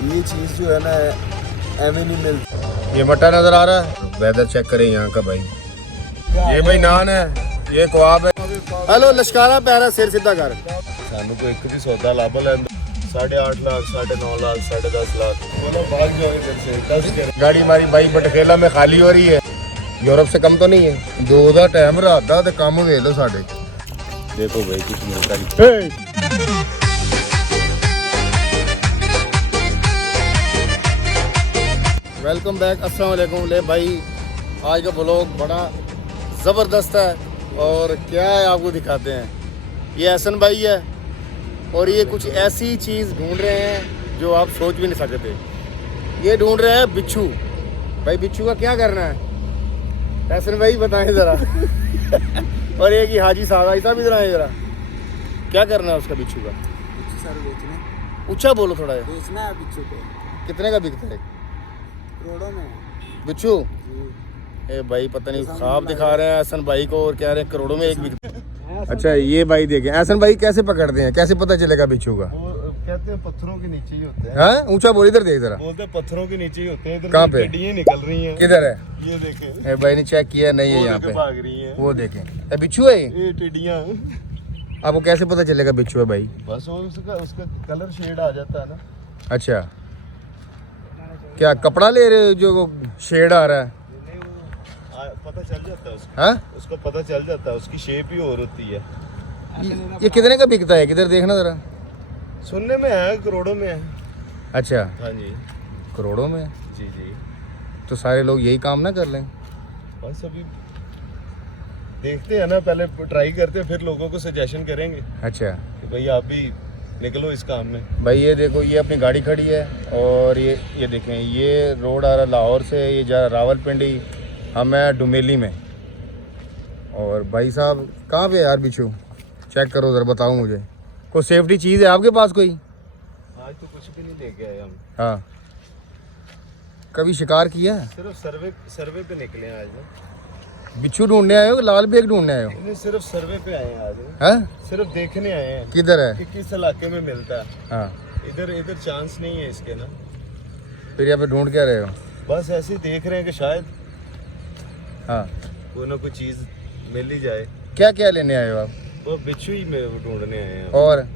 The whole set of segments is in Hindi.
ये चीज़ जो है ना एवं नहीं मिलती। ये मट्टा नजर आ रहा है, वेदर चेक करें यहाँ का भाई। ये भाई नान है, ये कबाब है। हेलो लश्कारा प्यारा सिर सीधा कर। सानू को एक भी सौदा लाभ है 8.5 लाख 9.5 लाख 10.5 लाख। बोलो भाग जाओ इधर से 10 के। गाड़ी हमारी भाई बटखेला में खाली हो रही है। यूरोप से कम तो नहीं है। 2 का टाइम रात का तो काम वे लो साढ़े। देखो भाई कुछ मिलता नहीं। वेलकम बैक, अस्सलाम वालेकुम। ले भाई आज का ब्लॉग बड़ा ज़बरदस्त है और क्या है आपको दिखाते हैं। ये एहसन भाई है और ये कुछ ऐसी चीज़ ढूंढ रहे हैं जो आप सोच भी नहीं सकते। ये ढूंढ रहे हैं बिच्छू। भाई बिच्छू का क्या करना है एहसन भाई बताएं ज़रा। और एक ही हाजी साहब इधर आए ज़रा, क्या करना है उसका बिच्छू का? सर बेचना, ऊंचा बोलो थोड़ा। बेचना है बिच्छू को। कितने का बिकता है करोड़ों में बिच्छू? ए भाई पता नहीं ख्वाब दिखा रहे हैं एहसन भाई को और कह रहे हैं करोड़ों में एक बिकता है। अच्छा ये भाई देखें एहसन भाई कैसे पकड़ते हैं, कैसे पता चलेगा बिच्छू का? कहते हैं पत्थरों के नीचे ही होते हैं। हाँ ऊंचा बोल, इधर देख जरा। बोलते हैं पत्थरों के नीचे ही होते हैं। इधर कहाँ पे? टिड्डियाँ निकल रही हैं। किधर है? ये देखें। ए भाई ने चेक किया नहीं है यहाँ पे, भाग रही हैं। वो देखें। ए बिच्छू है ये टिड्डियाँ। आपको कैसे पता चलेगा बिच्छू है भाई? बस वो उसका कलर शेड आ जाता है ना। अच्छा क्या कपड़ा ले रहे हो जो शेड आ रहा है? नहीं वो पता चल जाता है उसको। हाँ उसको पता चल जाता है, उसकी शेप ही और होती है। ये कितने का बिकता है? किधर देखना जरा। सुनने में है करोड़ों में है। अच्छा हाँ जी करोड़ों में? जी जी। तो सारे लोग यही काम ना कर लें? बस अभी देखते हैं ना, पहले ट्राई करते हैं फिर लोगों को सजेशन करेंगे अच्छा कि भाई आप भी निकलो इस काम में। भाई ये देखो ये अपनी गाड़ी खड़ी है और ये देखें ये रोड आ रहा लाहौर से, ये जा रहा रावलपिंडी, हम है डुमेली में। और भाई साहब कहाँ पे यार बिच्छू? चेक करो ज़रा, बताओ मुझे कोई सेफ्टी चीज़ है आपके पास कोई? आज तो कुछ भी नहीं लेके आए हम। हाँ कभी शिकार किया है? सिर्फ सर्वे पे निकले हैं आज ना। बिच्छू ढूंढने आए हो, लाल बेग ढूंढने आए हो? नहीं सिर्फ सर्वे पे आए हैं आज। हैं? सिर्फ देखने आए हैं किधर है? कि किस इलाके में मिलता है। हाँ इधर चांस नहीं है इसके ना। फिर यहाँ पे ढूंढ क्या रहे हो? बस ऐसे ही देख रहे हैं कि शायद हाँ कोई ना कोई चीज़ मिल ही जाए। क्या क्या लेने आए हो आप? वो बिच्छू ही में वो ढूंढने आए हैं और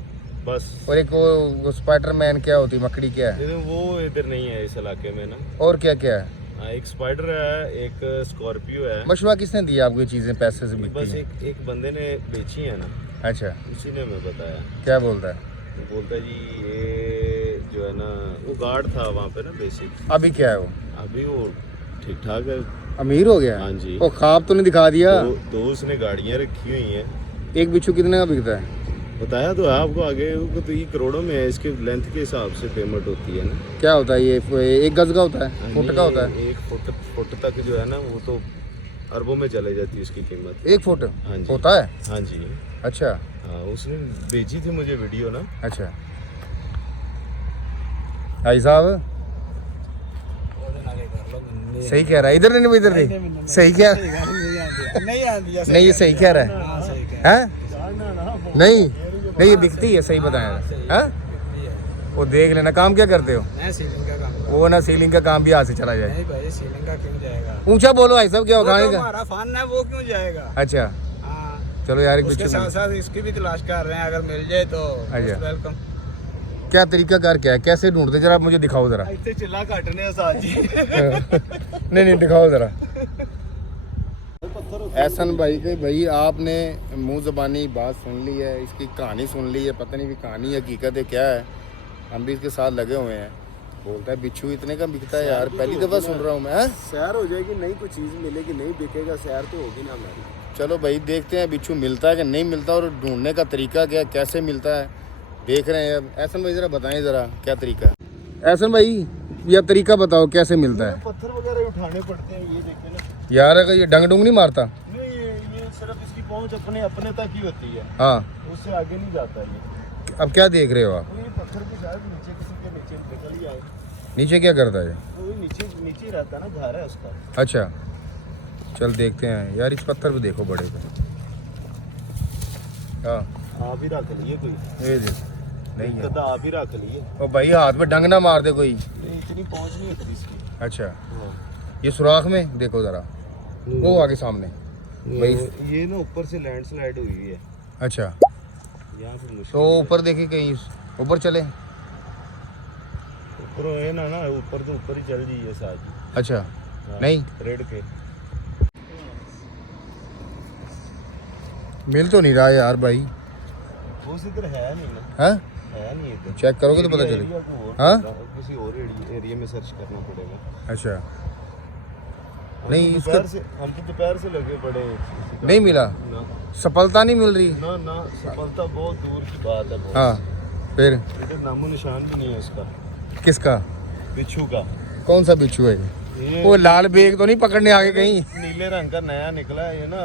बस। एक वो स्पाइडरमैन क्या होती है, मकड़ी क्या है? लेकिन वो इधर नहीं है इस इलाके में ना। और क्या क्या है? हाँ, एक स्पाइडर है, एक स्कॉर्पियो है। मशवरा किसने दिया आपको ये चीज़ें पैसे से बिकती बस हैं? एक बंदे ने बेची है ना, अच्छा उसी ने हमें बताया। क्या बोलता है? वो बोलता जी ये जो है ना वो गार्ड था वहाँ पे ना बेसिक। अभी क्या है वो? अभी वो ठीक ठाक है। अमीर हो गया? हाँ जी। वो ख्वाब तो नहीं दिखा दिया। दो उसने गाड़ियाँ रखी हुई हैं। एक बिच्छू कितने का बिकता है? बताया तो है आपको आगे, वो तो ये करोड़ों में है। इसके लेंथ के हिसाब से पेमेंट होती है ना। क्या होता है ये? 1 गज का होता है, फुट का होता है? 1 फुट तक जो है ना वो तो अरबों में चले जाती है उसकी कीमत। 1 फुट हाँ जी होता है? हाँ जी। अच्छा हाँ उसने भेजी थी मुझे वीडियो ना। अच्छा भाई साहब सही कह रहा है। इधर नहीं इधर नहीं सही क्या नहीं, ये सही कह रहा है? नहीं नहीं ये बिकती है, सही बताया। हाँ वो देख लेना। काम क्या करते हो? सीलिंग का काम। वो ना सीलिंग का काम भी हाथ से चला जाए। नहीं भाई सीलिंग का क्यों जाएगा? ऊंचा बोलो भाई साहब, क्या हो खाने का? हमारा फन है, वो क्यों जाएगा? अच्छा हाँ चलो यार एक उसके बिच्छू साथ साथ इसकी भी तलाश कर रहे हैं, अगर मिल जाए तो अच्छा। वेलकम। क्या तरीका कार क्या है, कैसे ढूंढते जरा मुझे दिखाओ जरा। इतने चिल्ला काटने साथ जी। नहीं दिखाओ जरा। एहसन भाई के भाई आपने मुंह ज़बानी बात सुन ली है, इसकी कहानी सुन ली है। पता नहीं भी कहानी हकीकत है क्या है, हम भी इसके साथ लगे हुए हैं। बोलता है बिच्छू इतने का बिकता है यार, पहली दफ़ा सुन रहा हूँ मैं। सैर हो जाएगी, नई कोई चीज़ मिलेगी, नहीं बिकेगा, सैर तो होगी ना हमारी। चलो भाई देखते हैं बिच्छू मिलता है कि नहीं मिलता और ढूंढने का तरीका क्या, कैसे मिलता है देख रहे हैं। अब एहसन भाई ज़रा बताएं ज़रा क्या तरीका है। एहसन भाई यह तरीका बताओ कैसे मिलता है? पत्थर वगैरह उठाने पड़ते हैं, ये देखिए ना। यार अगर ये डंग डुंग नहीं मारता? नहीं ये सिर्फ इसकी पहुंच अपने तक ही होती है। हाँ उससे आगे नहीं जाता ये। अब क्या देख रहे हो आप? ये पत्थर के शायद नीचे किसी के नीचे निकल ही आए। नीचे क्या करता है? वो नीचे ही रहता है ना, घर है उसका। अच्छा चल देखते हैं यार। इस पत्थर पे देखो बड़े पे। हाँ भी रख लिए कोई। ये देख नहीं है। कदा आप ही रख लिए। ओ भाई हाथ में डंग ना मार दे कोई। नहीं इतनी पहुंच नहीं होती इसकी। अच्छा हाँ। ये सुराख में देखो जरा, वो आगे सामने भाई। ये ना ऊपर से लैंडस्लाइड हुई हुई है। अच्छा यहाँ से मुश्किल तो ऊपर देखिए कहीं ऊपर चले। ऊपर है ना ऊपर तो ऊपर ही चल जाइए साथ। अच्छा हाँ, नहीं रेड के मिल तो नहीं रहा यार भाई। वो इधर है नहीं ना। हाँ है नहीं इधर। चेक करोगे तो पता एरिया चलेगा। को और हाँ? किसी और एरिया में सर्च करना पड़ेगा। अच्छा हम नहीं, तो इसका- दोपहर से हम तो दोपहर से लगे पड़े हैं इसी का। नहीं मिला, ना सफलता नहीं मिल रही। ना ना सफलता बहुत दूर की बात है बहुत। हाँ फिर इधर नामो निशान भी नहीं है उसका। किसका? बिच्छू का। कौन सा बिच्छू है? ये वो लाल बेग तो नहीं पकड़ने आगे कहीं? नीले रंग का नया निकला है ये ना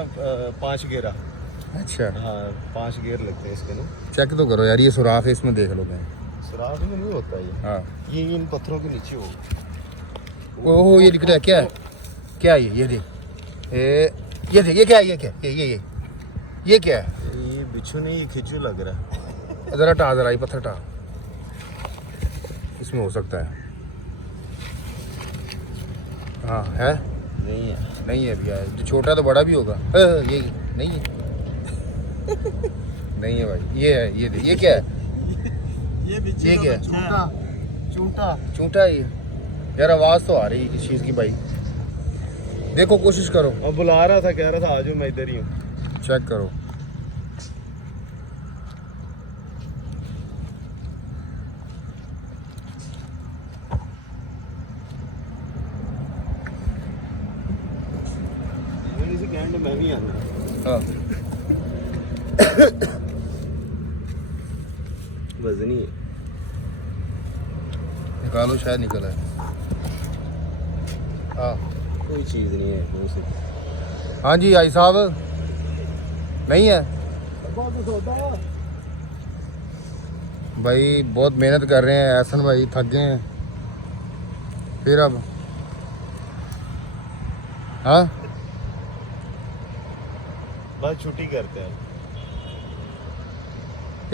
5 गेरा। अच्छा हाँ 5 गेयर लगते हैं इसके ना। चेक तो करो यार, ये सुराख है इसमें, देख लो मैं। सुराख में नहीं होता ये। हाँ ये इन पत्थरों के नीचे हो। ओहो ये दिख रहा है। क्या है? क्या है ये देख, ये देख, ये क्या है? ये क्या है? ये क्या है? ये बिच्छू नहीं, ये खिंचू लग रहा है। जरा हटा, जरा ये पत्थर हटा, इसमें हो सकता है। हाँ है? नहीं है। नहीं है भैया, जो छोटा तो बड़ा भी होगा। ये नहीं है। नहीं है भाई, ये है, ये देख, ये क्या है? ये ये क्या है? चूंटा। चूंटा है ये। यार आवाज़ तो आ रही है किसी चीज़ की भाई, देखो कोशिश करो। अब बुला रहा था, कह रहा था आजो मैं इधर ही हूँ। चेक करो। इसी कैंड में मैं भी आना। हाँ वजनी है। निकालो, शायद निकला है। हाँ कोई चीज़ नहीं है वो से। हाँ जी आई साहब, नहीं है भाई। बहुत मेहनत कर रहे हैं एहसन भाई, थक गए हैं फिर अब। हाँ बस छुट्टी करते हैं।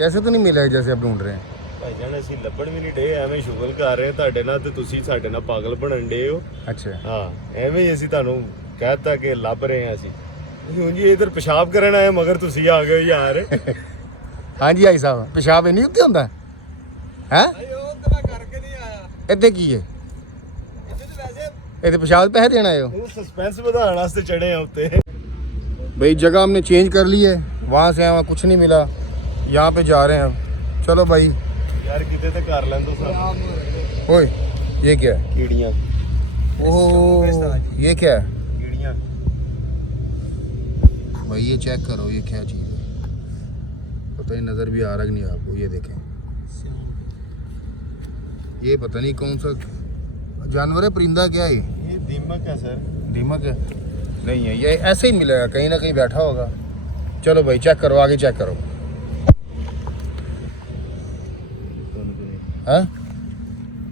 ऐसे तो नहीं मिला है जैसे आप ढूंढ रहे हैं। ਭਾਈ ਜਾਨ ਅਸੀਂ ਲੱਭਣ ਵੀ ਨਹੀਂ ਡੇ, ਐਵੇਂ ਸ਼ੁਗਲ ਕਰ ਰਹੇ ਤੁਹਾਡੇ ਨਾਲ ਤੇ ਤੁਸੀਂ ਸਾਡੇ ਨਾਲ ਪਾਗਲ ਬਣਨ ਡੇ ਹੋ। अच्छा ਹਾਂ ਐਵੇਂ ਹੀ ਅਸੀਂ ਤੁਹਾਨੂੰ ਕਹਿਤਾ ਕਿ ਲੱਭ ਰਹੇ ਹਾਂ ਅਸੀਂ ਹੁਣ ਜੀ ਇਧਰ ਪਿਸ਼ਾਬ ਕਰਨ ਆਏ ਮਗਰ ਤੁਸੀਂ ਆ ਗਏ ਯਾਰ। हाँ जी आई साहब, पेशाब नहीं उत्ते होंदा है? भाई वो तो मैं करके नहीं आया इतने की है? इतने तो वैसे इतने पेशाब पैसे देना है? ਉਹ ਸਸਪੈਂਸ ਵਧਾਉਣ ਵਾਸਤੇ ਚੜੇ ਆ ਉੱਤੇ। भाई जगह हमने चेंज कर ली है, वहाँ से वहाँ कुछ नहीं मिला, यहाँ पे जा रहे हैं अब। चलो भाई। ਯਾਰ ਕਿਤੇ ਤੇ ਕਰ ਲੈਂਦੋ ਸਾਨੂੰ। ओए ये क्या है? ਕੀੜੀਆਂ ओह ये क्या है ਕੀੜੀਆਂ। भाई? ये चेक करो, ये क्या चीज़ है? पता नहीं नज़र भी आ रहा कि नहीं आपको? ये देखें, ये पता नहीं कौन सा जानवर है, परिंदा क्या है? ਇਹ ਦੀਮਕ ਹੈ ਸਰ। दीमक है? नहीं है, ये ऐसे ही मिलेगा, कहीं ना कहीं बैठा होगा। चलो भाई चेक करो, आगे चेक करो। हाँ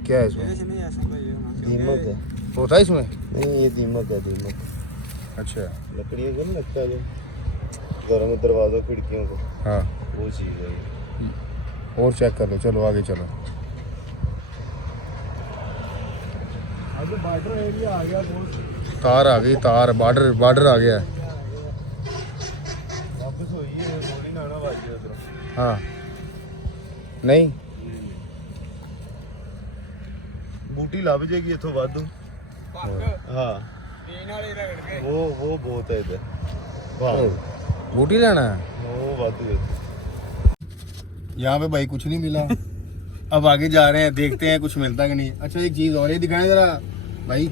क्या है इसमें? ऐसे नहीं ऐसा भाई दीमक है। होता है इसमें? नहीं ये दीमक है दीमक। अच्छा लकड़ियों को नहीं लगता है जो घरों में दरवाज़ों खिड़कियों को, हाँ, वो चीज़ है ये। और चेक कर लो। चलो आगे चलो। अब बॉर्डर एरिया आ गया बहुत। तार आ गई, तार, बॉर्डर, बॉर्डर आ गया। वापस होई है गोली ना ना बाजी उधर। हाँ नहीं बूटी लभ जाएगी इथों वाधू। पग हाँ तीन वाली रगड़ के वो बहुत है इधर। वाह बूटी लेना है? वो वाधू है। यहाँ पे भाई कुछ नहीं मिला। अब आगे जा रहे हैं, देखते हैं कुछ मिलता कि नहीं। अच्छा एक चीज़ और, ये दिखाएं जरा भाई।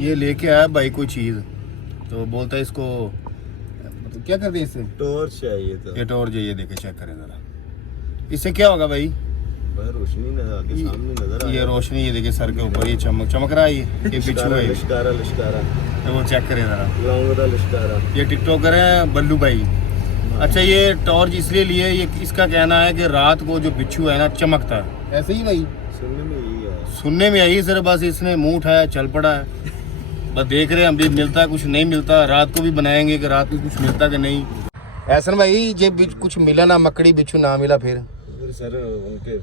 ये लेके आया भाई कोई चीज़, तो बोलता है इसको मतलब क्या कर दे इससे? टॉर्च चाहिए तो ये टॉर्च है, ये देखे, चेक करें जरा। इससे क्या होगा भाई? भाई रोशनी नजर आगे सामने नजर आ ये रोशनी, ये देखिए सर के ऊपर ये चमक रहा है। ये बिच्छू है। लिश्कारा लिश्कारा वो चेक करें जरा। लौंग दा लिश्कारा। ये टिकटॉकर है बल्लू भाई। अच्छा ये टॉर्च इसलिए लिए, ये इसका कहना है कि रात को जो बिच्छू है ना चमकता है। ऐसे ही भाई सुनने में यही है। सुनने में आई सर, बस इसने मुंह उठाया चल पड़ा है। बस देख रहे हैं हम भी, मिलता है कुछ नहीं मिलता। रात को भी बनाएंगे कि रात को कुछ मिलता कि नहीं। ऐसा भाई जे कुछ मिला ना, मकड़ी बिच्छू ना मिला फिर ਫਿਰ ਸਰ ਉਨਕੇ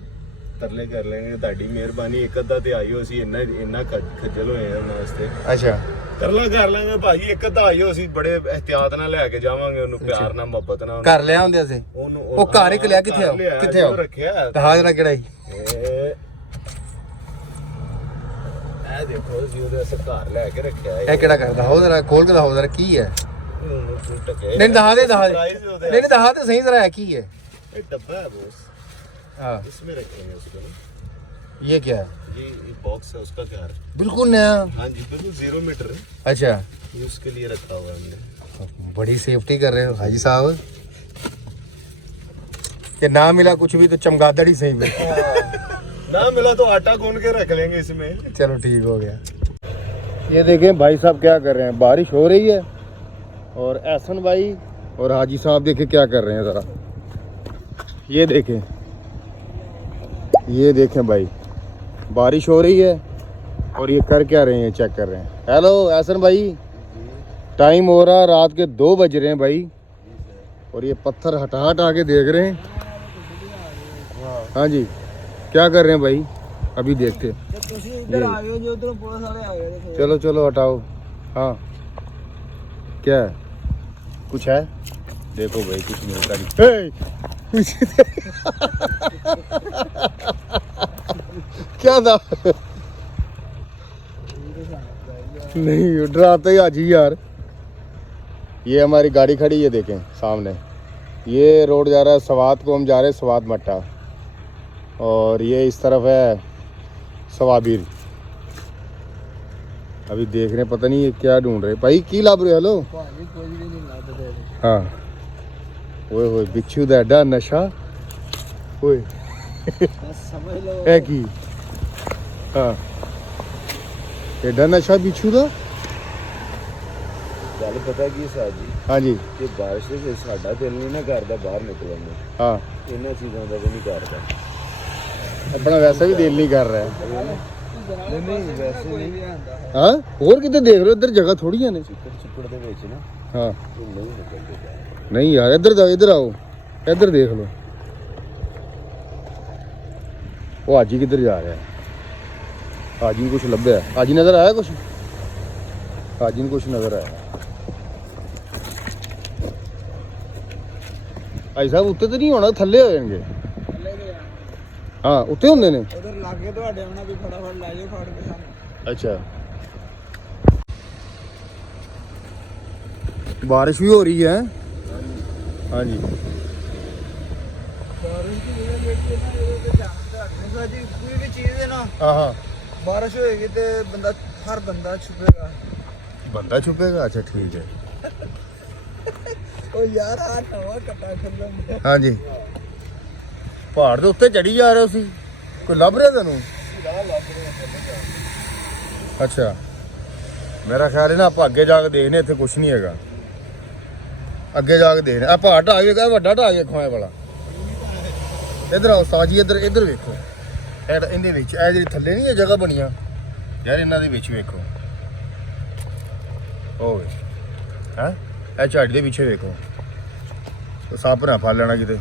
ਤਰਲੇ ਕਰ ਲੈਣਗੇ ਤੁਹਾਡੀ ਮਿਹਰਬਾਨੀ ਇੱਕ ਅੱਧਾ ਤੇ ਆਇਓ ਅਸੀਂ ਇੰਨਾ ਖੱਜਲ ਹੋਏ ਆ ਉਹਨਾਂ ਵਾਸਤੇ ਅੱਛਾ ਤਰਲਾ ਕਰ ਲਾਂਗੇ ਭਾਜੀ ਇੱਕ ਅੱਧਾ ਆਇਓ ਅਸੀਂ ਬੜੇ ਇhtiyat ਨਾਲ ਲੈ ਕੇ ਜਾਵਾਂਗੇ ਉਹਨੂੰ ਪਿਆਰ ਨਾਲ ਮੁਹੱਬਤ ਨਾਲ ਘਰ ਲਿਆ ਹੁੰਦੇ ਅਸੀਂ ਉਹਨੂੰ ਉਹ ਘਰ ਇੱਕ ਲਿਆ ਕਿੱਥੇ ਕਿੱਥੇ ਹੋ ਰੱਖਿਆ ਦਹਾਜ ਨਾਲ ਕਿਹੜਾ ਹੀ ਇਹ ਦੇਖੋ ਜੀ ਉਹਦੇ ਅਸਰ ਘਰ ਲੈ ਕੇ ਰੱਖਿਆ ਇਹ ਕਿਹੜਾ ਕਰਦਾ ਹੋ ਜਰਾ ਖੋਲ ਕੇ ਦਿਖਾਓ ਜਰਾ ਕੀ ਹੈ ਉਹਨੂੰ ਟਕੇ ਨਹੀਂ ਦਹਾ ਦੇ ਨਹੀਂ ਦਹਾ ਤੇ ਸਹੀ ਜਰਾ ਕੀ ਹੈ ਇਹ ਡੱਬਾ ਹੈ ਬੋਸ हाँ इसमें रखेंगे उसको ना ये क्या है ये बॉक्स है उसका क्या है बिल्कुल नया हाँ जी बिल्कुल 0 मीटर है अच्छा ये उसके लिए रखा हुआ है हमने बड़ी सेफ्टी कर रहे हो हाजी साहब कि ना मिला कुछ भी तो चमगादड़ ही सही में ना मिला तो आटा गूंद के रख लेंगे इसमें चलो ठीक हो गया ये देखें भाई साहब क्या कर रहे हैं बारिश हो रही है और एहसन भाई और हाजी साहब देखें क्या कर रहे हैं ज़रा ये देखें भाई बारिश हो रही है और ये कर क्या रहे हैं चेक कर रहे हैं हेलो एहसन भाई टाइम हो रहा है रात के 2 बज रहे हैं भाई और ये पत्थर हटा हटा के देख रहे हैं हाँ जी क्या कर रहे हैं भाई अभी देखते चलो चलो हटाओ हाँ क्या है कुछ है देखो भाई कुछ मिलता नहीं क्या था नहीं डराते ही आज ही यार ये हमारी गाड़ी खड़ी है देखें सामने ये रोड जा रहा है सवात को हम जा रहे हैं सवात मट्टा और ये इस तरफ है सवाबीर अभी देख रहे हैं पता नहीं ये क्या ढूंढ रहे भाई की लाभ रहे हेलो हाँ ओए होए बिच्छू दा एडा नशा ओए है की हाँ एडा नशा बिच्छू दा गल पता की साजी हाँ जी कि बारिश से साडा दिल नहीं ना करदा बाहर निकलण ਨੂੰ हाँ ਇਹਨਾਂ ਚੀਜ਼ਾਂ ਦਾ ਵੀ ਨਹੀਂ ਕਰਦਾ अपना वैसे भी दिल नहीं कर रहा है ਨਹੀਂ ਵੈਸੇ ਨਹੀਂ हाँ और कितने देख रहे हो इधर जगह थोड़ी है ने ਚਿੱਕੜ ਦੇ ਵਿੱਚ ਨਾ हाँ ਉਹ ਨਹੀਂ ਨਿਕਲਦੇ नहीं यार इधर जाओ इधर आओ इधर देख लो वो हाजी किधर जा रहा है हाजी कुछ लभ्या है हाजी नजर आया कुछ हाजी कुछ नजर आया भाई साहब उत्ते तो नहीं होना थल्ले हो जाएंगे हाँ उत्ते होंगे ने ਉਧਰ ਲਾਗੇ ਤੁਹਾਡੇ ਉਹਨਾਂ ਦੀ ਫਟਾਫਟ ਲੈ ਜਾਓ ਫੜ ਕੇ ਸਾਨੂੰ अच्छा बारिश भी हो रही है हाँ जी ਬਾਰਿਸ਼ ਦੀ ਵਜ੍ਹਾ ਜਿਹੜੀ ਹੈ ਨਾ ਇਹਦੇ ਤੇ ਧਿਆਨ ਰੱਖਣਾ ਜੀ ਕੋਈ ਵੀ ਚੀਜ਼ ਹੈ ਨਾ हाँ हाँ ਬਾਰਿਸ਼ ਹੋਏਗੀ ਤੇ ਬੰਦਾ ਹਰ ਬੰਦਾ ਛੁਪੇਗਾ बंदा छुपेगा अच्छा ठीक है ਉਹ ਯਾਰ ਆ ਨਵਾਂ ਕੱਟਾ ਖੱਲਣ हाँ जी पहाड़ के उत्ते चढ़ी जा रहे हो सी कोई लभ रहा तेनू अच्छा मेरा ख्याल है ना आप अगे जाके देखने इतने कुछ नहीं है अगे जाके देखने आ पहाड़ ढा गया वड्डा ढा गया खोए वाला इधर आओ साजी इधर इधर वेखो इहदे विच ए जेहड़ी थल्ले नहीं जगह बनिया यार इन्हां दे विच वेखो ओ हैं ए झाड़ी दे पिछे वेखो सप्प ना फड़ लेना किते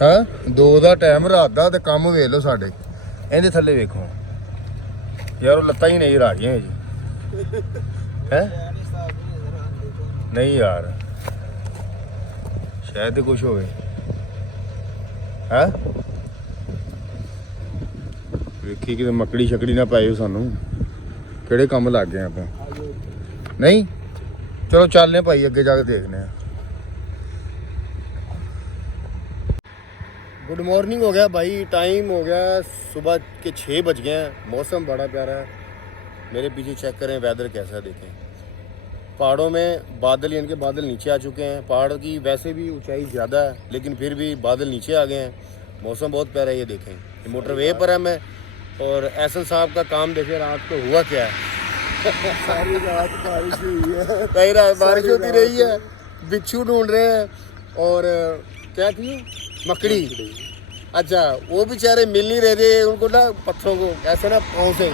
हाँ 2 ਦਾ ਟਾਈਮ ਰਾਤ ਦਾ ਤੇ ਕੰਮ ਵੇਖ ਲਓ ਸਾਡੇ ਇਹਦੇ ਥੱਲੇ ਵੇਖੋ ਯਾਰ ਉਹ ਲੱਤਾਂ ਹੀ ਨਹੀਂ ਰਾ ਰਹੀਆਂ ਜੀ ਹੈ ਨਹੀਂ ਯਾਰ ਸ਼ਾਇਦ ਤੇ ਕੁਝ ਹੋਵੇ ਹੈ ਵੇਖੀ ਕਿਤੇ ਮੱਕੜੀ ਛਕੜੀ ਨਾ ਪਾਇਓ ਸਾਨੂੰ ਕਿਹੜੇ ਕੰਮ ਲੱਗ ਗਏ ਆਪਾਂ ਨਹੀਂ ਚਲੋ ਚੱਲਨੇ ਭਾਈ ਅੱਗੇ ਜਾ ਕੇ ਦੇਖਨੇ ਆ गुड मॉर्निंग हो गया भाई टाइम हो गया सुबह के 6 बज गए हैं मौसम बड़ा प्यारा है मेरे पीछे चेक करें वेदर कैसा देखें पहाड़ों में बादल यानी कि बादल नीचे आ चुके हैं पहाड़ों की वैसे भी ऊंचाई ज़्यादा है लेकिन फिर भी बादल नीचे आ गए हैं मौसम बहुत प्यारा है ये देखें ये मोटरवे पर है मैं और एहसन साहब का काम देखें रात को हुआ क्या है सारी रात बारिश हुई है कई रात बारिश होती रही है बिच्छू ढूंढ रहे हैं और क्या थी मकड़ी अच्छा वो बेचारे मिल नहीं रहे थे उनको ना पत्थरों को ऐसे ना पाँव से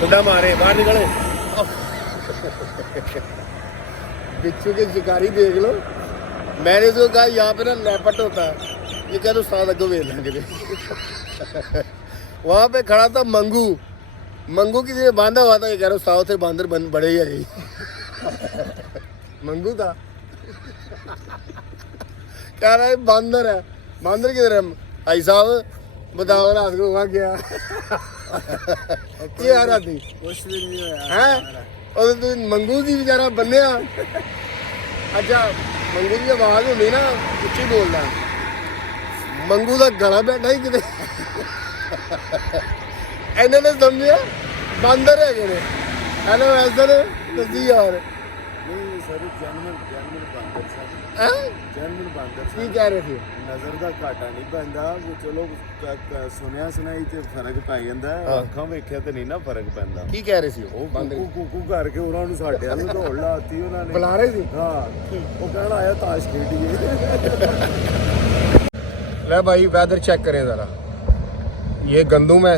खुदा मारे बाहर निकले बिच्छू के शिकारी देख लो मैंने जो कहा यहाँ पे ना लेपर्ड होता है ये कह दो उस्ताद अगे वेख लेंगे। वहाँ पे खड़ा था मंगू, मंगू किसी ने बांधा हुआ था, ये कह रहा उस्ताद से बांदर बड़े ही है मंगू था, कह रहा है बांदर है, बांदर किधर है भाई साहब बताओ, रात को वहाँ गया क्या आ रहा थी कुछ भी नहीं होया हैं और तू मंगू दी बेचारा बन्निया। अच्छा मंगू की आवाज होनी ना उच्ची बोलना, मंगू का गला बैठा ही किते इन्होंने समझिया बांदर है ने। हेलो ऐसा दसी यार नहीं सर जैनमन बांदर सर, हैं जैनमन बांदर की कह रहे थे? नज़र ਦਾ ਘਾਟਾ ਨਹੀਂ ਪੈਂਦਾ, ਉਹ ਚਲੋ ਸੁਣਿਆ ਸੁਣਾਈ ਤੇ ਫਰਕ ਪੈ ਜਾਂਦਾ, ਅੱਖਾਂ ਵੇਖਿਆ ਤੇ ਨਹੀਂ ਨਾ ਫਰਕ ਪੈਂਦਾ। ਕੀ ਕਹਿ ਰਹੇ ਸੀ ਉਹ ਉਹ ਬਾਂਦਰ? ਕੁਕੂ ਕਰਕੇ ਉਹਨਾਂ ਨੂੰ ਸਾਡੇ ਵੱਲ ਦੌੜ ਲਾਤੀ ਉਹਨਾਂ ਨੇ। ਬੁਲਾ ਰਹੇ ਸੀ? ਹਾਂ ਉਹ ਕਹਿਣਾ ਆਇਆ ਤਾਸ਼ ਖੇਡੀਏ। ले भाई वेदर चेक करें ज़रा, ये गंदुम है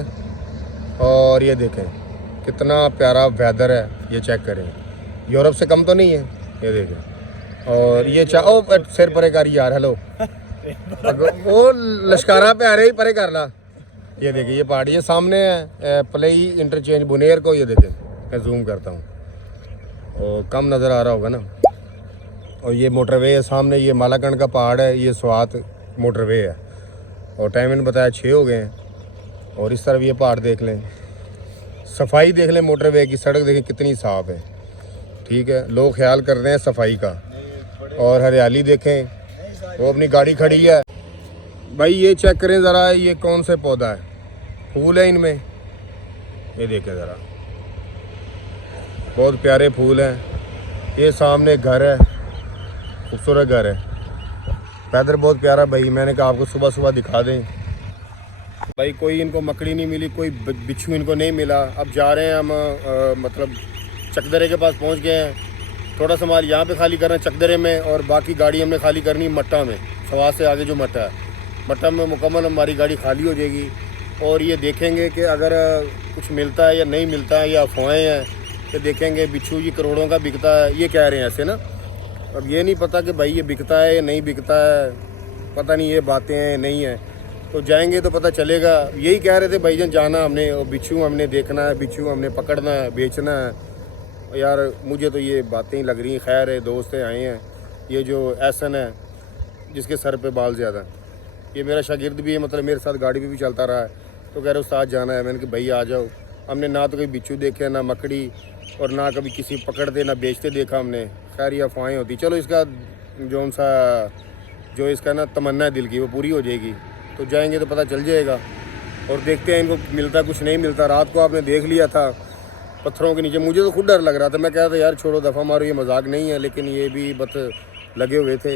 और ये देखें कितना प्यारा वेदर है, ये चेक करें, यूरोप से कम तो नहीं है, ये देखें। और ये ओ सिर परे कर यार, हेलो वो लश्कारा पे आ रहे ही परे कर ला। ये देखिए ये पहाड़ी ये सामने है प्लेई इंटरचेंज बुनेर को, ये देखें मैं जूम करता हूँ और कम नज़र आ रहा होगा ना। और ये मोटरवे है सामने, ये मालाकंड का पहाड़ है, ये स्वात मोटरवे है और टाइम मैंने बताया 6 हो गए हैं। और इस तरफ ये पहाड़ देख लें, सफाई देख लें, मोटरवे की सड़क देखें कितनी साफ़ है, ठीक है। लोग ख्याल कर रहे हैं सफाई का। और हरियाली देखें, वो अपनी गाड़ी खड़ी है। भाई ये चेक करें ज़रा, ये कौन से पौधा है, फूल है इनमें, ये देखें ज़रा, बहुत प्यारे फूल हैं। ये सामने घर है, खूबसूरत घर है, वेदर बहुत प्यारा। भाई मैंने कहा आपको सुबह सुबह दिखा दें। भाई कोई इनको मकड़ी नहीं मिली, कोई बिच्छू इनको नहीं मिला। अब जा रहे हैं हम मतलब चकदरे के पास पहुंच गए हैं। थोड़ा सा माल यहाँ पे खाली करना चकदरे में और बाकी गाड़ी हमने खाली करनी मट्टा में, सवाद से आगे जो मट्टा है, मट्टा में मुकम्मल हमारी गाड़ी खाली हो जाएगी। और ये देखेंगे कि अगर कुछ मिलता है या नहीं मिलता है या अफवाहें हैं, तो देखेंगे बिच्छू ये करोड़ों का बिकता है, ये कह रहे हैं ऐसे ना। अब ये नहीं पता कि भाई ये बिकता है या नहीं बिकता है, पता नहीं ये बातें हैं नहीं है, तो जाएंगे तो पता चलेगा। यही कह रहे थे भाईजान जाना हमने और बिच्छू हमने देखना है, बिच्छू हमने पकड़ना है, बेचना है। यार मुझे तो ये बातें ही लग रही हैं। खैर है दोस्त आए हैं, ये जो एहसन है जिसके सर पे बाल ज़्यादा, ये मेरा शागिर्द भी है, मतलब मेरे साथ गाड़ी पे भी चलता रहा है। तो कह रहे उस्ताद जाना है, मैंने कहा भाई आ जाओ। हमने ना तो कभी बिच्छू देखे, ना मकड़ी, और ना कभी किसी पकड़ते ना बेचते देखा हमने। खैर ये अफवाहें होती, चलो इसका जो इसका ना तमन्ना है दिल की वो पूरी हो जाएगी। तो जाएंगे तो पता चल जाएगा और देखते हैं इनको मिलता कुछ नहीं मिलता। रात को आपने देख लिया था पत्थरों के नीचे, मुझे तो खुद डर लग रहा था। मैं कह रहा था यार छोड़ो दफ़ा मारो, ये मजाक नहीं है, लेकिन ये भी बत लगे हुए थे।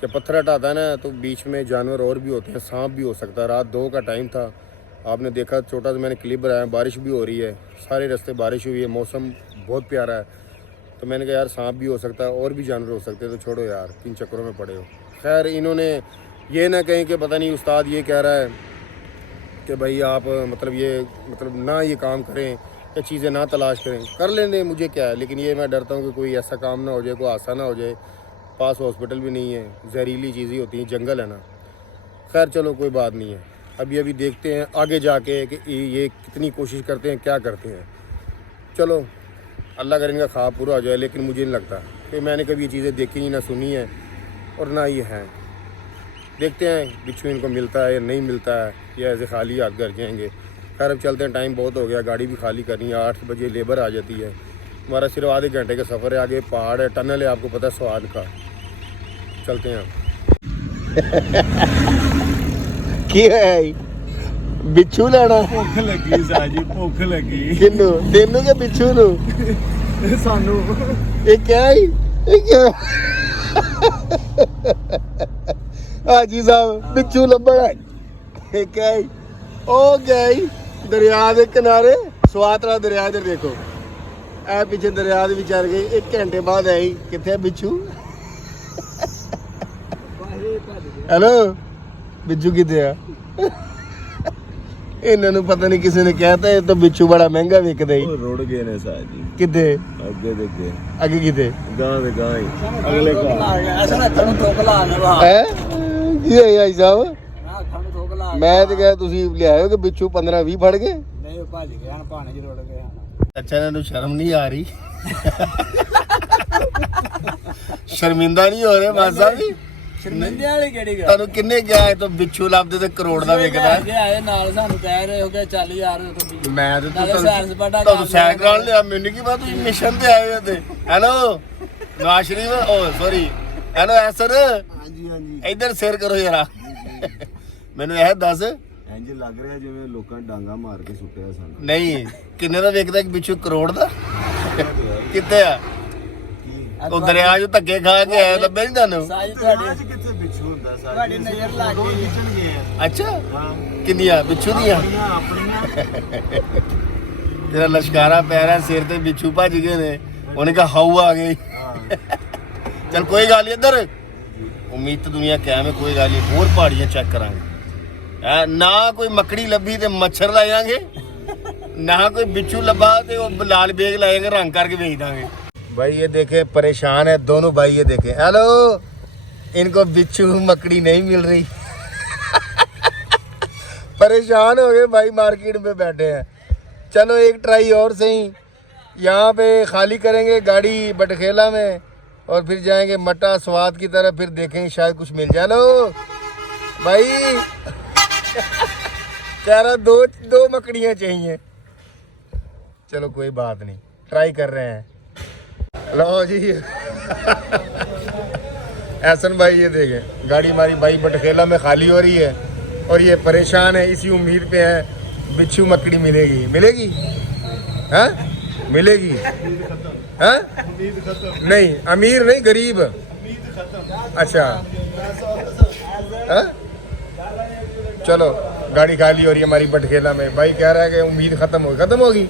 जब पत्थर हटाता है ना तो बीच में जानवर और भी होते हैं, सांप भी हो सकता है। रात 2 का टाइम था, आपने देखा छोटा सा मैंने क्लिप बनाया, बारिश भी हो रही है, सारे रास्ते बारिश हुई है, मौसम बहुत प्यारा है। तो मैंने कहा यार सांप भी हो सकता है और भी जानवर हो सकते हैं, तो छोड़ो यार किन चक्करों में पड़े हो। खैर इन्होंने ये ना कहें कि पता नहीं उस्ताद ये कह रहा है कि भाई आप मतलब ना ये काम करें या चीज़ें ना तलाश करें, कर लेने मुझे क्या है। लेकिन ये मैं डरता हूँ कि कोई ऐसा काम ना हो जाए, कोई हादसा ना हो जाए। पास हॉस्पिटल भी नहीं है, जहरीली चीज़ें होती हैं, जंगल है ना। खैर चलो कोई बात नहीं है, अभी देखते हैं आगे जाके कि ये कितनी कोशिश करते हैं, क्या करते हैं। चलो अल्लाह करे इनका ख्वाब पूरा हो जाए। लेकिन मुझे नहीं लगता कि मैंने कभी ये चीज़ें देखी नहीं, ना सुनी है और ना ये हैं। देखते हैं बिच्छू इनको मिलता है या नहीं मिलता है, या ऐसे खाली हाथ घर जाएंगे। खैर अब चलते हैं, टाइम बहुत हो गया, गाड़ी भी खाली करनी है। 8 बजे लेबर आ जाती है। हमारा सिर्फ आधे घंटे का सफ़र है, आगे पहाड़ है, टनल है, आपको पता है स्वाद का। चलते हैं बिच्छू लेना ਭੁੱਖ ਲੱਗੀ ਸਾਜੀ, ਭੁੱਖ ਲੱਗੀ किन्नू तेनू के बिच्छू नू ਸਾਨੂੰ। ये क्या है ये क्या हाजी साहब बिच्छू लब्बड़ है, ये क्या है? ओ क्या है? दरिया के किनारे स्वातरा दरिया इधर देखो, ए पीछे दरिया के विचार गए। 1 घंटे बाद आई कितने बिच्छू। हेलो बिच्छू कितने आ? इन्होंने पता नहीं किसी ने कहता है तो बिच्छू बड़ा महंगा विकदा ही। रुड़ गए ने साजी कितने ਅੱਗੇ ਦੇ ਅੱਗੇ आगे कितने ਗਾਂ ਦੇ ਗਾਂ ਹੀ ਅਗਲੇ ਘਰ है? ਕੀ है भाई साहब? ਮੈਂ ਤੇ ਕਿਹਾ ਤੁਸੀਂ ਲਿਆਇਓ ਕਿ ਬਿੱਛੂ 15 20 ਫੜ ਗਏ। ਨਹੀਂ ਉਹ ਭੱਜ ਗਏ ਹਨ, ਭਾਣੇ ਚ ਰੁੜ ਗਏ ਹਨ। ਅੱਛਾ ਇਹਨਾਂ ਨੂੰ ਸ਼ਰਮ ਨਹੀਂ ਆ ਰਹੀ ਸ਼ਰਮਿੰਦਾ ਨਹੀਂ ਹੋ ਰਹੇ ਮਾਸਾ ਵੀ ਸ਼ਰਮਿੰਦੇ ਵਾਲੀ ਕਿਹੜੀ ਗੱਲ? ਤੁਹਾਨੂੰ ਕਿੰਨੇ ਕਿਹਾ ਇਹ ਤਾਂ ਬਿੱਛੂ ਲੱਭਦੇ ਤੇ ਕਰੋੜ ਦਾ ਵਿਕਦਾ। ਅੱਗੇ ਆਏ ਨਾਲ ਸਾਨੂੰ ਕਹਿ ਰਹੇ ਹੋ ਕਿ ਚੱਲ ਯਾਰ ਮੈਂ ਤੇ ਨਾਲੇ ਸੈਰ ਸਪਾਟਾ ਤੁਹਾਨੂੰ ਸਾਈਕਲ ਨਾਲ ਲਿਆ, ਮੈਨੂੰ ਕੀ ਪਤਾ ਤੁਸੀਂ ਮਿਸ਼ਨ ਤੇ ਆਏ ਹੋ ਤੇ। ਹੈਲੋ ਨਵਾਜ਼ ਸ਼ਰੀਫ, ਓ ਸੌਰੀ ਹੈਲੋ ਐਸਰ, ਹਾਂਜੀ ਹਾਂਜੀ ਇੱਧਰ ਸਿਰ ਕਰੋ ਜਰਾ। ਮੈਨੂੰ ਇਹ ਦੱਸ ਇੰਜ ਲੱਗ ਰਿਹਾ ਜਿਵੇਂ ਲੋਕਾਂ ਡਾਂਗਾ ਮਾਰ ਕੇ ਸੁੱਟਿਆ ਸਾਨੂੰ। ਨਹੀਂ ਕਿੰਨੇ ਦਾ ਵਿਕਦਾ ਇੱਕ ਬਿੱਛੂ? ਕਰੋੜ ਦਾ। ਕਿੱਥੇ ਆ ਉਹ ਦਰਿਆ ਚ ਧੱਕੇ ਖਾ ਕੇ ਆਇਆ, ਲੱਭੇ ਨਹੀਂ ਤੁਹਾਨੂੰ? ਸਾਜ ਤੁਹਾਡੇ ਤੁਹਾਡੀ ਕਿੱਥੇ ਬਿੱਛੂ ਹੁੰਦਾ ਤੁਹਾਡੀ ਨਜ਼ਰ ਲੱਗ ਗਈ। ਕਿਚਨ ਗਏ ਆ। ਅੱਛਾ ਹਾਂ ਕਿੰਨੀਆਂ ਬਿੱਛੂ ਦੀਆਂ? ਆਪਣੀਆਂ ਤੇਰਾ ਲਸ਼ਕਾਰਾ ਪੈਰਾ ਸਿਰ ਤੇ ਬਿੱਛੂ ਭੱਜ ਗਏ ਨੇ, ਉਹਨੇ ਕਿਹਾ ਹਾਊ ਆ ਗਈ। ਚਲ ਕੋਈ ਗੱਲ ਨਹੀਂ, ਇੱਧਰ ਉਮੀਦ ਤਾਂ ਦੁਨੀਆ ਕਾਇਮ ਹੈ, ਕੋਈ ਗੱਲ ਨਹੀਂ। ਹੋਰ ਪਹਾੜੀਆਂ ਚੈੱਕ ਕਰਾਂਗੇ। ਨਾ ਕੋਈ ਮੱਕੜੀ ਲੱਭੀ ਤੇ ਮੱਛਰ ਲਾਵਾਂਗੇ, ਨਾ ਕੋਈ ਬਿੱਛੂ ਲੱਭਾ ਤੇ ਉਹ ਲਾਲ ਬੇਗ ਲਾਏंगे, रंग करके बेच देंगे। भाई ये देखे परेशान है दोनों भाई, ये देखे। हेलो इनको बिच्छू मकड़ी नहीं मिल रही परेशान हो गए भाई, मार्केट में बैठे हैं। चलो एक ट्राई और सही, यहाँ पे खाली करेंगे गाड़ी बटखेला में और फिर जाएंगे मट्टा स्वाद की तरफ, फिर देखेंगे शायद कुछ मिल जाए। हेलो भाई कह रहा दो मकड़ियाँ चाहिए। चलो कोई बात नहीं, ट्राई कर रहे हैं। लो जी एहसन भाई ये देखें गाड़ी हमारी भाई बटखेला में खाली हो रही है और ये परेशान है, इसी उम्मीद पे है बिच्छू मकड़ी मिलेगी। मिलेगी हाँ मिलेगी हाँ? नहीं अमीर नहीं गरीब। अच्छा हाँ? चलो गाड़ी खाली हो रही है हमारी बटखेला में। भाई कह रहा है कि उम्मीद खत्म होगी।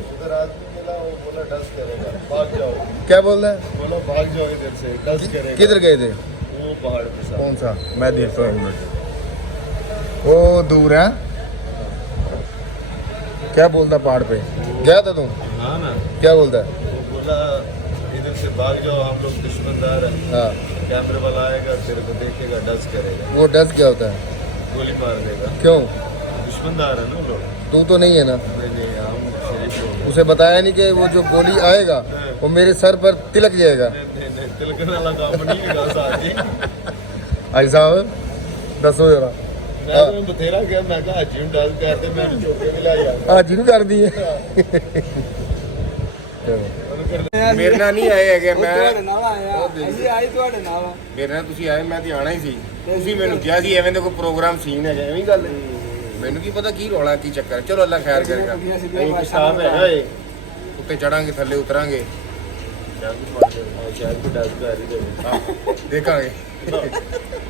भाग जाओ। क्या बोल रहा है? बोलो भाग जाओ इधर से, डस्ट करेगा। किधर गए थे? वो पहाड़ पे साथ। कौन सा? मैं देखता हूँ एक मिनट। वो दूर है। क्या बोलता पहाड़ पे? गया था तुम? हाँ ना, क्या बोलता है? वो बोला इधर से भाग जाओ, हम लोग दुश्मनदार हैं। हाँ कैमरे वाला आएगा, तेरे को देखेगा, डस्ट करेगा, वो डस क्या होता है? गोली मार देगा। क्यों? दुश्मनदार है ना वो लोग। तू तो नहीं है ना? नहीं हम शरीफ लोग हैं। उसे बताया नहीं कि वो जो गोली आएगा वो मेरे सर पर तिलक जाएगा। नहीं तिलकन वाला काम नहीं है साथ ही। भाई साहब दसो जरा। मैं बथेरा गया, मैं कहा जिम डाल करते मैं चौके मिला यार। आज ही कर दी है ਮੇਰੇ ਨਾਲ ਨਹੀਂ ਆਏ ਹੈਗੇ। ਤੁਹਾਡੇ ਮੈਂ ਨਾਲ ਆਇਆ, ਅਸੀਂ ਆਏ ਤੁਹਾਡੇ ਨਾਲ। ਮੇਰੇ ਨਾਲ ਤੁਸੀਂ ਆਏ, ਮੈਂ ਤੇ ਆਣਾ ਹੀ ਸੀ। ਤੁਸੀਂ ਮੈਨੂੰ ਕਿਹਾ ਸੀ ਐਵੇਂ ਦਾ ਕੋਈ ਪ੍ਰੋਗਰਾਮ ਸੀਨ ਹੈਗਾ, ਐਵੇਂ ਗੱਲ। ਮੈਨੂੰ ਕੀ ਪਤਾ ਕੀ ਰੌਲਾ ਕੀ ਚੱਕਰ। ਚਲੋ ਅੱਲਾ ਖੈਰ ਕਰੇਗਾ। नहीं किसान है ये ਉੱਤੇ ਚੜਾਂਗੇ ਥੱਲੇ ਉਤਰਾਂਗੇ, शायद को डस्ट कर ही देगा। ਦੇਖਾਂਗੇ।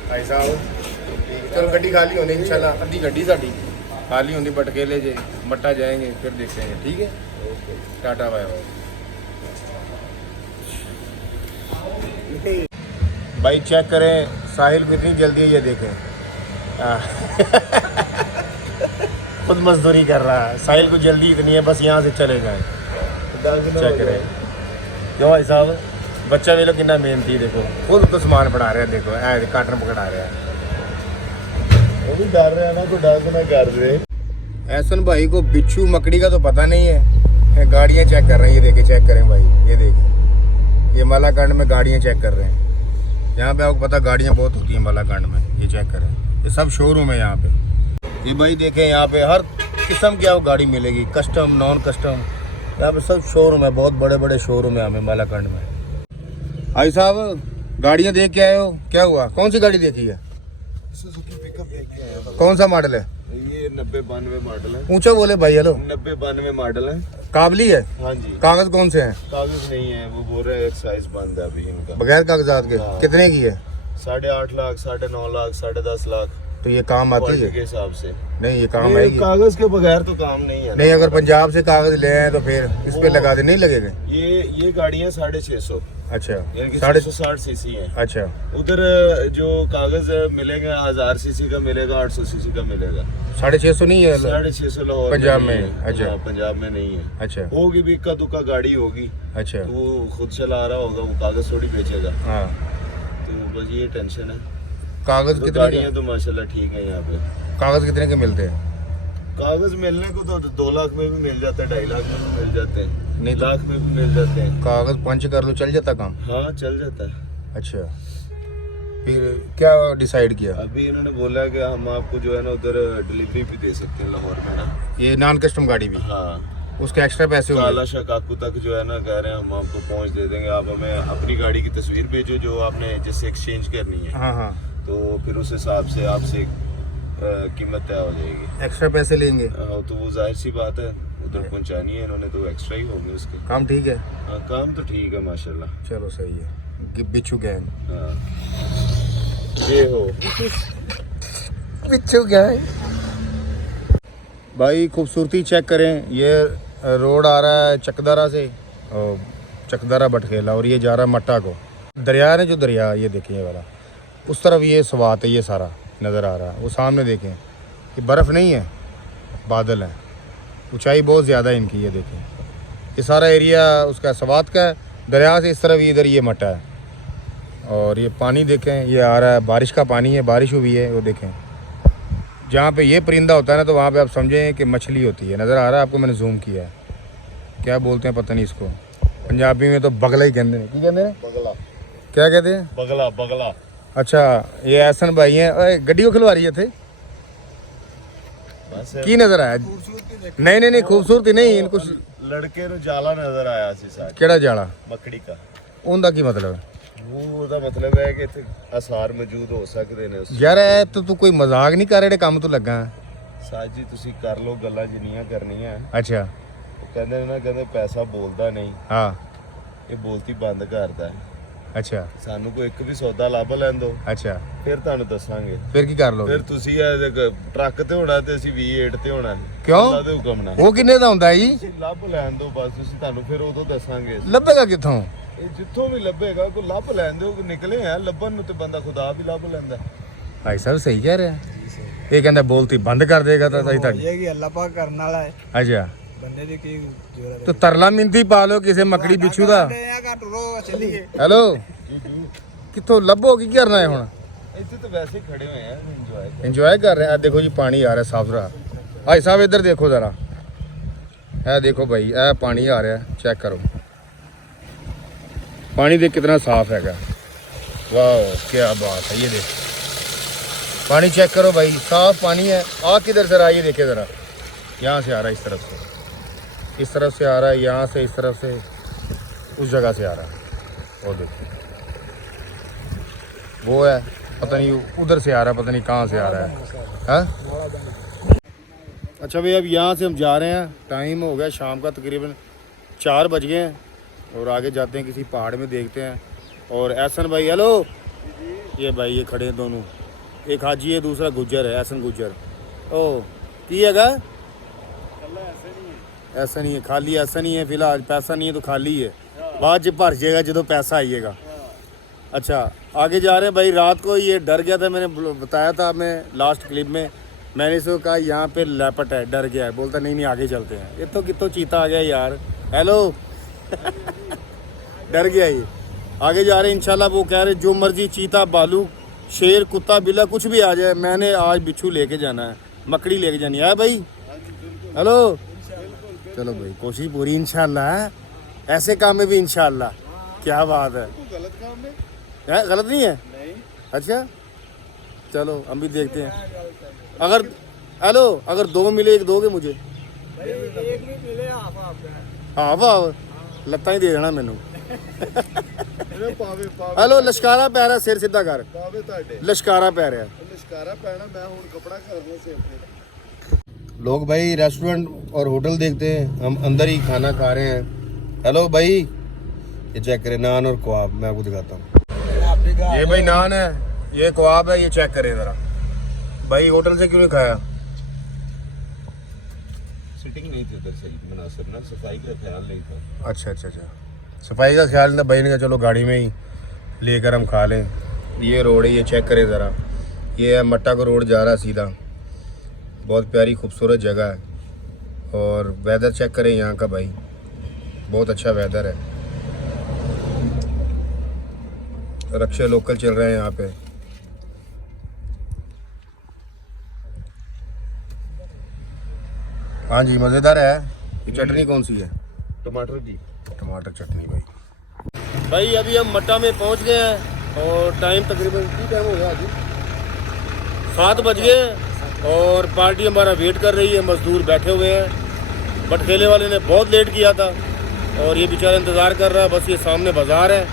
ਭਾਈ ਸਾਹਿਬ ਚਲੋ ਗੱਡੀ ਖਾਲੀ ਹੋਣੀ इंशाल्लाह, ਅੱਧੀ ਗੱਡੀ ਸਾਡੀ खाली होनी बटकेले जे मट्टा जाएंगे, फिर देखेंगे। ठीक है टाटा बाय बाय। भाई चेक करें साहिल कितनी जल्दी है, ये देखें खुद मजदूरी कर रहा है। साहिल को जल्दी इतनी है, बस यहाँ से चले जाए। चेक करें क्यों भाई साहब, बच्चा वे लोग कितना मेहनती, देखो खुद तो सामान पढ़ा रहे हैं। देखो काटन पकड़ा रहे हैं, वो भी डर रहे हैं ना, तो डर ना कर रहे। एहसन भाई को बिच्छू मकड़ी का तो पता नहीं है। गाड़ियाँ चेक कर रहे हैं, ये देखे चेक करें भाई, ये देखें ये मालाकांड में गाड़ियाँ चेक कर रहे हैं। यहाँ पे आपको पता गाड़ियाँ बहुत होती हैं मालाकांड में, ये चेक करें, ये सब शोरूम है यहाँ पे। ये भाई देखें यहाँ पे हर किस्म की आपको गाड़ी मिलेगी, कस्टम नॉन कस्टम, यहाँ पे सब शोरूम है, बहुत बड़े बड़े शोरूम है यहाँ पे मालाकांड में। भाई साहब गाड़ियाँ देख के आए हो, क्या हुआ? कौन सी गाड़ी देखी है? सुजुकी पिकअप देख के आए। कौन सा मॉडल है? ये 90-92 मॉडल है। ऊंचा बोले भाई। हेलो 90-92 मॉडल है। काबली है? हाँ जी। कागज कौन से हैं? कागज नहीं है, वो बोल रहे हैं एक्साइज बंद है अभी इनका। बगैर कागजात के? हाँ। कितने की है? 8.5 लाख, 9.5 लाख, 10.5 लाख तो ये काम आती क्वालिटी है? के हिसाब से। नहीं ये काम ये आएगी। कागज के बगैर तो काम नहीं है ना। नहीं अगर पंजाब से कागज ले आए तो फिर इस पे लगा दे, नहीं लगेगा? ये गाड़ियाँ 650। अच्छा यानी 660 सीसी है। अच्छा उधर जो कागज मिलेगा 1000 सीसी का मिलेगा, 800 सीसी का मिलेगा। 650 नहीं है? 650 लाहौर पंजाब नहीं में? है। अच्छा। हाँ, पंजाब में नहीं है। अच्छा होगी भी, इक्का दुक्का गाड़ी होगी, अच्छा तो वो खुद चला रहा होगा, वो कागज थोड़ी बेचेगा। हाँ तो बस ये टेंशन है। कागज तो कितने गाड़ियाँ तो माशाल्लाह ठीक है यहाँ पे। कागज़ कितने के मिलते हैं? कागज मिलने को तो 2 लाख में भी मिल जाते हैं, 2.5 लाख में भी मिल जाते हैं, नहीं तो- लाख में भी मिल जाते हैं। कागज़ पंच कर लो चल जाता काम? हाँ चल जाता है। अच्छा, फिर क्या डिसाइड किया? अभी इन्होंने बोला कि हम आपको जो है ना उधर डिलीवरी भी दे सकते हैं लाहौर में ना। ये नॉन कस्टम गाड़ी भी? हाँ, उसके एक्स्ट्रा पैसे काला होंगे? शाह काकू तक जो है ना कह रहे हैं हम आपको पहुंच दे देंगे, आप हमें अपनी गाड़ी की तस्वीर भेजो जो आपने जिससे एक्सचेंज करनी है, हाँ हाँ, तो फिर उस हिसाब से आपसे कीमत तय हो जाएगी। एक्स्ट्रा पैसे लेंगे? तो वो जाहिर सी बात है, उधर पहुंचानी है इन्होंने तो एक्स्ट्रा ही होंगे उसके। काम ठीक है? हाँ, काम तो ठीक है माशाल्लाह। चलो सही है। बिच्छू गैंग, हाँ ये हो बिच्छू गैंग। भाई खूबसूरती चेक करें, ये रोड आ रहा है चकदारा से, और चकदारा बटखेला, और ये जा रहा है मट्टा को। दरिया है जो दरिया, ये देखें ये वाला, उस तरफ ये स्वात है, ये सारा नज़र आ रहा है। वो सामने देखें, ये बर्फ़ नहीं है, बादल है, ऊंचाई बहुत ज़्यादा है इनकी। ये देखें, ये सारा एरिया उसका स्वात का है। दरिया से इस तरफ इधर ये मट्टा है, और ये पानी देखें, ये आ रहा है, बारिश का पानी है, बारिश हुई है। वो देखें, जहाँ पे ये परिंदा होता है ना, तो वहाँ पे आप समझें कि मछली होती है। नज़र आ रहा है आपको, मैंने जूम किया है। क्या बोलते हैं पता नहीं इसको, पंजाबी में तो बगला ही कहते हैं। क्या कहते हैं? बगला। क्या कहते हैं? बगला बगला। अच्छा, ये एहसन भाई हैं। गड्डी को खिलवा रही है थे बस की नज़र आया? नहीं नहीं नहीं, खूबसूरती नहीं, इनको लड़के नु जाला नजर आया सी साथ। केड़ा जाड़ा? मकड़ी का। उनका की मतलब? वो ਉਹਦਾ मतलब है कि इत्थे आसार मौजूद हो सकते ने। यार है तो तू कोई मजाक नहीं कर रहे काम तो लगा? साजी ਤੁਸੀਂ ਕਰ ਲੋ ਗੱਲਾਂ ਜਿੰਨੀਆਂ ਕਰਨੀਆਂ। अच्छा, ਉਹ ਕਹਿੰਦੇ ਨੇ ਨਾ, ਕਹਿੰਦੇ ਪੈਸਾ ਬੋਲਦਾ ਨਹੀਂ, हाँ, ਇਹ ਬੋਲਤੀ ਬੰਦ ਕਰਦਾ। अच्छा ਸਾਨੂੰ ਕੋਈ ਇੱਕ ਵੀ ਸੌਦਾ ਲੱਭ ਲੈਣ ਦੋ, अच्छा, ਫਿਰ ਤੁਹਾਨੂੰ ਦੱਸਾਂਗੇ। फिर की कर लो? ਫਿਰ ਤੁਸੀਂ ਇਹ ਟਰੱਕ ਤੇ ਹੋਣਾ ਤੇ ਅਸੀਂ V8 ਤੇ ਹੋਣਾ। क्यों? ਅੱਲਾ ਦੇ ਹੁਕਮ ਨਾਲ वो किन्ने दा हुंदा जी? ਤੁਸੀਂ ਲੱਭ ਲੈਣ ਦੋ ਬਸ, ਤੁਸੀਂ ਤੁਹਾਨੂੰ ਫਿਰ ਉਦੋਂ ਦੱਸਾਂਗੇ। ਲੱਭੇਗਾ ਕਿੱਥੋਂ? ਇਹ ਜਿੱਥੋਂ ਵੀ ਲੱਭੇਗਾ ਕੋਈ ਲੱਭ ਲੈਣ ਦਿਓ, ਨਿਕਲੇ ਆ ਲੱਭਣ ਨੂੰ ਤੇ ਬੰਦਾ ਖੁਦਾ ਵੀ ਲੱਭ ਲੈਂਦਾ। भाई साहब सही कह रहे हैं। ये कहता बोलती बंद कर देगा तो सही तक। ये कि अल्लाह पाक करने वाला है, अच्छा, बंदे दी की जरूरत तो तरला मिंदी पा लो किसी मकड़ी बिच्छू दा। है। घट रो चलिए। हेलो, कितों लभो की करना है हुण? ਇੱਥੇ ਤਾਂ ਵੈਸੇ ਹੀ ਖੜੇ ਹੋਏ ਆ, ਇੰਜੋਏ एंजॉय कर रहे हैं। देखो जी पानी आ रहा है साफ सुथरा। भाई साहब इधर देखो ज़रा, है देखो भाई, है पानी आ रहा है, चेक करो पानी देख कितना साफ है। वाह क्या बात है, ये देख पानी चेक करो भाई, साफ पानी है। आ किधर से रहा है ये देखे ज़रा, यहाँ से आ रहा है, इस तरफ से आ रहा है, यहाँ से इस तरफ से उस जगह से आ रहा है। वो देखो वो है, पता नहीं उधर से आ रहा है, पता नहीं कहाँ से आ रहा है। हाँ अच्छा भाई, अब यहाँ से हम जा रहे हैं। टाइम हो गया शाम का, तकरीबन 4 बज गए हैं, और आगे जाते हैं किसी पहाड़ में, देखते हैं। और एहसन भाई, हेलो, ये भाई ये खड़े हैं दोनों, एक हाजी है, दूसरा गुज्जर है, एहसन गुज्जर। ओ की है ऐसा नहीं है, खाली ऐसा नहीं है, फिलहाल पैसा नहीं है तो खाली है, बाद जब भर जाएगा जो पैसा आइएगा। अच्छा आगे जा रहे हैं भाई। रात को ये डर गया था, मैंने बताया था मैं लास्ट क्लिप में, मैंने इसको कहा यहाँ पे लेपर्ड है, डर गया है, बोलता नहीं नहीं आगे चलते हैं। ये तो कितो चीता आ गया यार, हेलो डर गया ये। आगे जा रहे हैं इंशाल्लाह, वो कह रहे जो मर्जी चीता, भालू, शेर, कुत्ता, बिल्ला कुछ भी आ जाए, मैंने आज बिच्छू लेके जाना है, मकड़ी लेके जानी है भाई। हेलो चलो भाई, कोशिश पूरी इंशाल्लाह, ऐसे काम में भी इंशाल्लाह। क्या बात है, गलत काम में है? गलत नहीं है? नहीं। अच्छा चलो हम भी देखते हैं। अगर हेलो, अगर 2 मिले, 1 दोगे मुझे? एक भी मिले आप हाँ वाह, लत्ता ही दे देना मैनू। ਇਹਨੇ ਪਾਵੇ हेलो लश्कारा पै रहा, सिर सीधा कर, ਪਾਵੇ ਤੁਹਾਡੇ लश्कारा पै रहा। ਲਸ਼ਕਾਰਾ ਪੈਣਾ, ਮੈਂ ਹੁਣ कपड़ा करना सिर पे। लोग भाई रेस्टोरेंट और होटल देखते हैं, हम अंदर ही खाना खा रहे हैं। हेलो भाई, ये चेक करें, नान और कबाब, मैं आपको दिखाता हूँ। ये भाई नान है, ये कबाब है, ये चेक करें ज़रा। भाई होटल से क्यों नहीं खाया? सिटिंग नहीं थी उधर सही मुनासिब ना, सफाई का ख्याल नहीं था। अच्छा अच्छा अच्छा, सफाई का ख्याल नहीं था। भाई ने कहा चलो गाड़ी में ही लेकर हम खा लें। ये रोड है, ये चेक करें ज़रा, ये है मट्टा को रोड जा रहा है सीधा। बहुत प्यारी खूबसूरत जगह है, और वेदर चेक करें यहाँ का भाई, बहुत अच्छा वेदर है। रक्शे लोकल चल रहे हैं यहाँ पे। हाँ जी मज़ेदार है। ये चटनी कौन सी है? टमाटर की। टमाटर चटनी भाई अभी हम मट्टा में पहुंच गए हैं और टाइम तकरीबन की टाइम हो गया अभी 7 बज गए हैं और पार्टी हमारा वेट कर रही है। मजदूर बैठे हुए हैं। बट ठेले वाले ने बहुत लेट किया था और ये बेचारा इंतज़ार कर रहा है। बस ये सामने बाज़ार है,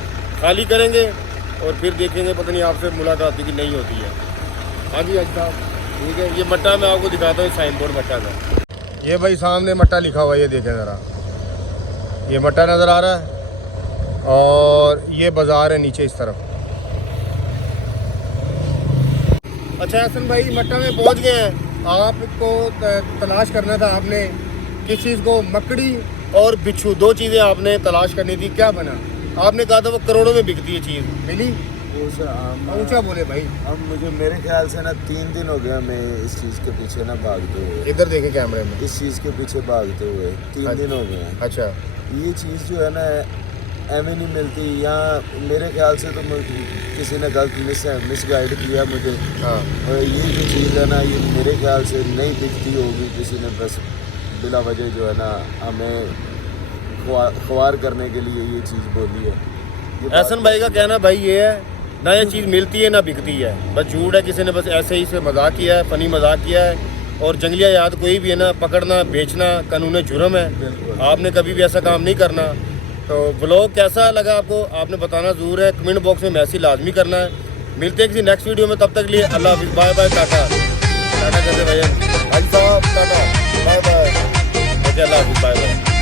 खाली करेंगे और फिर देखेंगे, पता नहीं आपसे मुलाकात होती कि नहीं होती है। हाँ जी अच्छा ठीक है। ये मट्टा मैं आपको दिखाता हूँ, साइन बोर्ड मट्टा का। ये भाई सामने मट्टा लिखा हुआ है, ये देखें ज़रा, ये मट्टा नज़र आ रहा है और ये बाज़ार है नीचे इस तरफ। अच्छा हसन भाई मट्टा में पहुंच गए हैं। आपको तलाश करना था, आपने किस चीज़ को? मकड़ी और बिच्छू, 2 चीज़ें आपने तलाश करनी थी। क्या बना? आपने कहा था वो करोड़ों में बिकती है चीज़, मिली? ऊंचा बोले भाई। अब मुझे मेरे ख्याल से ना 3 दिन हो गया मैं इस चीज़ के पीछे ना भागते हुए। इधर देखे कैमरे में। इस चीज़ के पीछे भागते हुए 3 दिन हो गए हैं। अच्छा ये चीज़ जो है ना एवं नहीं मिलती यहाँ मेरे ख्याल से। तो किसी ने गलत मिसगाइड किया मुझे। हाँ और ये जो चीज़ है ना ये मेरे ख्याल से नहीं बिकती होगी। किसी ने बस बिला वजह जो है ना हमें ख्वार करने के लिए ये चीज़ बोली है। एहसन भाई का कहना भाई ये है, ना ये चीज़ मिलती है ना बिकती है, बस झूठ है। किसी ने बस ऐसे ही से मजाक किया है, फ़नी मजाक किया है। और जंगलिया याद कोई भी है ना, पकड़ना बेचना कानून जुर्म है। आपने कभी भी ऐसा काम नहीं करना। तो व्लॉग कैसा लगा आपको, आपने बताना ज़रूर है। कमेंट बॉक्स में मैसेज लाजमी करना है। मिलते हैं किसी नेक्स्ट वीडियो में, तब तक लिए अल्लाह हाफिज़, बाय बाय, टाटा टाटा करते भैया भाई साहब, टाटा बाय बाय, ओके अल्लाह हाफिज़, बाय बाय।